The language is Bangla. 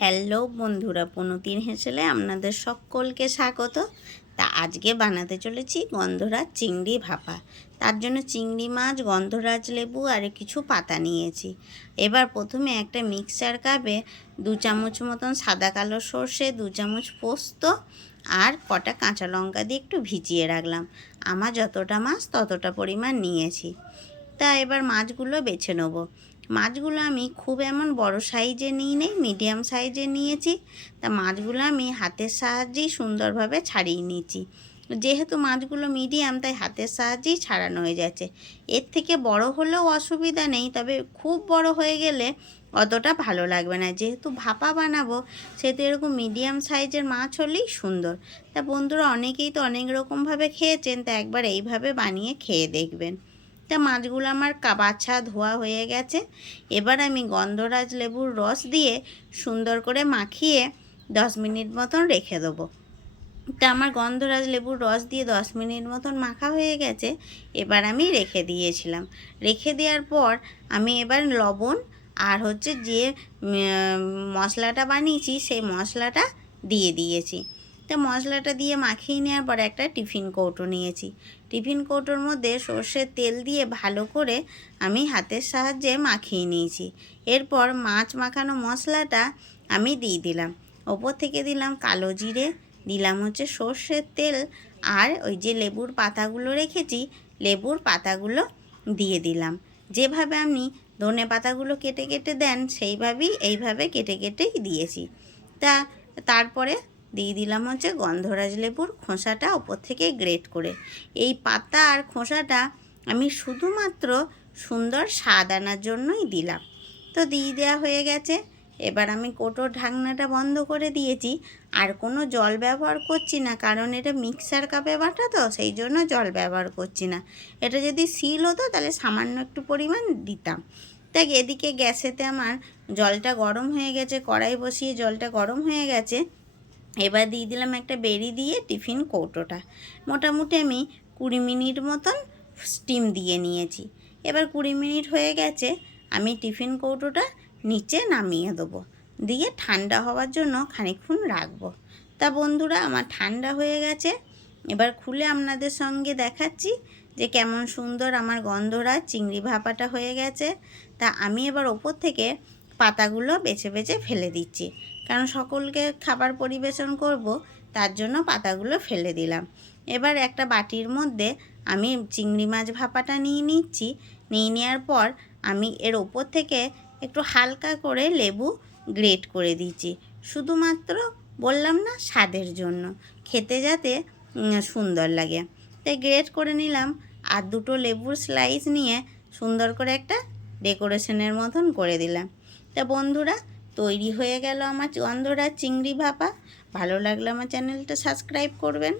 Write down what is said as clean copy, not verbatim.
হ্যালো বন্ধুরা, পনতির হেসেলে আপনাদের সকলকে স্বাগত। তা আজকে বানাতে চলেছি গন্ধরাজ চিংড়ি ভাপা। তার জন্য চিংড়ি মাছ, গন্ধরাজ লেবু আর কিছু পাতা নিয়েছি। এবার প্রথমে একটা মিক্সার কাপে 2 চামচ মতন সাদা কালো সর্ষে, 2 চামচ পোস্ত আর কটা কাঁচা লঙ্কা দিয়ে একটু ভিজিয়ে রাখলাম। আমার যতটা মাছ ততটা পরিমাণ নিয়েছি। তা এবার মাছগুলো বেছে নেব। মাছগুলো আমি খুব এমন বড় সাইজে নিই নেই, মিডিয়াম সাইজে নিয়েছি। তা মাছগুলো আমি হাতের সাহায্যেই সুন্দরভাবে ছাড়িয়ে নিয়েছি। যেহেতু মাছগুলো মিডিয়াম, তাই হাতের সাহায্যেই ছাড়ানো হয়ে যাচ্ছে। এর থেকে বড় হলেও অসুবিধা নেই, তবে খুব বড় হয়ে গেলে অতটা ভালো লাগবে না। যেহেতু ভাপা বানাবো, সেহেতু এরকম মিডিয়াম সাইজের মাছ হলেই সুন্দর। তা বন্ধুরা, অনেকেই তো অনেক রকমভাবে খেয়েছেন, তা একবার এইভাবে বানিয়ে খেয়ে দেখবেন। তা মাছগুলো আমার বাছা ধোয়া হয়ে গেছে। এবার আমি গন্ধরাজ লেবুর রস দিয়ে সুন্দর করে মাখিয়ে 10 মিনিট মতন রেখে দেবো। তা আমার গন্ধরাজ লেবুর রস দিয়ে 10 মিনিট মতন মাখা হয়ে গেছে। এবার আমি রেখে দিয়েছিলাম। রেখে দেওয়ার পর আমি এবার লবণ আর যে মশলাটা বানিয়েছি সেই মশলাটা দিয়ে দিয়েছি। তো মশলাটা দিয়ে মাখিয়ে নেওয়ার পর একটা টিফিন কৌটো নিয়েছি। টিফিন কৌটোর মধ্যে সর্ষের তেল দিয়ে ভালো করে আমি হাতের সাহায্যে মাখিয়ে নিয়েছি। এরপর মাছ মাখানো মশলাটা আমি দিয়ে দিলাম। ওপর থেকে দিলাম কালো জিরে, দিলাম সর্ষের তেল, আর ওই যে লেবুর পাতাগুলো রেখেছি, লেবুর পাতাগুলো দিয়ে দিলাম। যেভাবে আপনি ধনে পাতাগুলো কেটে কেটে দেন, সেইভাবেই এইভাবে কেটে কেটেই দিয়েছি। তারপরে দিয়ে দিলাম গন্ধরাজ লেবুর খোসাটা ওপর থেকে গ্রেট করে। এই পাতা আর খোসাটা আমি শুধুমাত্র সুন্দর স্বাদ আনার জন্যই দিলাম। তো দিয়ে দেওয়া হয়ে গেছে। এবার আমি কৌটোর ঢাকনাটা বন্ধ করে দিয়েছি। আর কোনো জল ব্যবহার করছি না, কারণ এটা মিক্সার কাপে বাটা, তো সেই জন্য জল ব্যবহার করছি না। এটা যদি সিল হতো তাহলে সামান্য একটু পরিমাণ দিতাম। তাই এদিকে গ্যাসেতে আমার জলটা গরম হয়ে গেছে, কড়াই বসিয়ে জলটা গরম হয়ে গেছে। এবার দিয়ে দিলাম একটা বেরি দিয়ে টিফিন কৌটোটা। মোটামুটি আমি 20 মিনিট মতন স্টিম দিয়ে নিয়েছি। এবার 20 মিনিট হয়ে গেছে, আমি টিফিন কৌটোটা নিচে নামিয়ে দেবো, দিয়ে ঠান্ডা হওয়ার জন্য খানিকক্ষণ রাখবো। তা বন্ধুরা, আমার ঠান্ডা হয়ে গেছে। এবার খুলে আপনাদের সঙ্গে দেখাচ্ছি যে কেমন সুন্দর আমার গন্ধরাজ চিংড়ি ভাপাটা হয়ে গেছে। তা আমি এবার ওপর থেকে পাতাগুলো বেছে বেছে ফেলে দিচ্ছি, কারণ সকলকে খাবার পরিবেশন করব, তার জন্য পাতাগুলো ফেলে দিলাম। এবার একটা বাটির মধ্যে আমি চিংড়ি মাছ ভাপাটা নিয়ে নিচ্ছি। নিয়ে নেওয়ার পর আমি এর ওপর থেকে একটু হালকা করে লেবু গ্রেট করে দিচ্ছি, শুধুমাত্র বললাম না স্বাদের জন্য, খেতে যাতে সুন্দর লাগে। তাই গ্রেট করে নিলাম। আর 2টো লেবুর স্লাইস নিয়ে সুন্দর করে একটা ডেকোরেশনের মতন করে দিলাম। তা বন্ধুরা, তৈরি হয়ে গেল আমার গন্ধরাজ চিংড়ি ভাপা। ভালো লাগলে আমার চ্যানেলটা সাবস্ক্রাইব করবেন।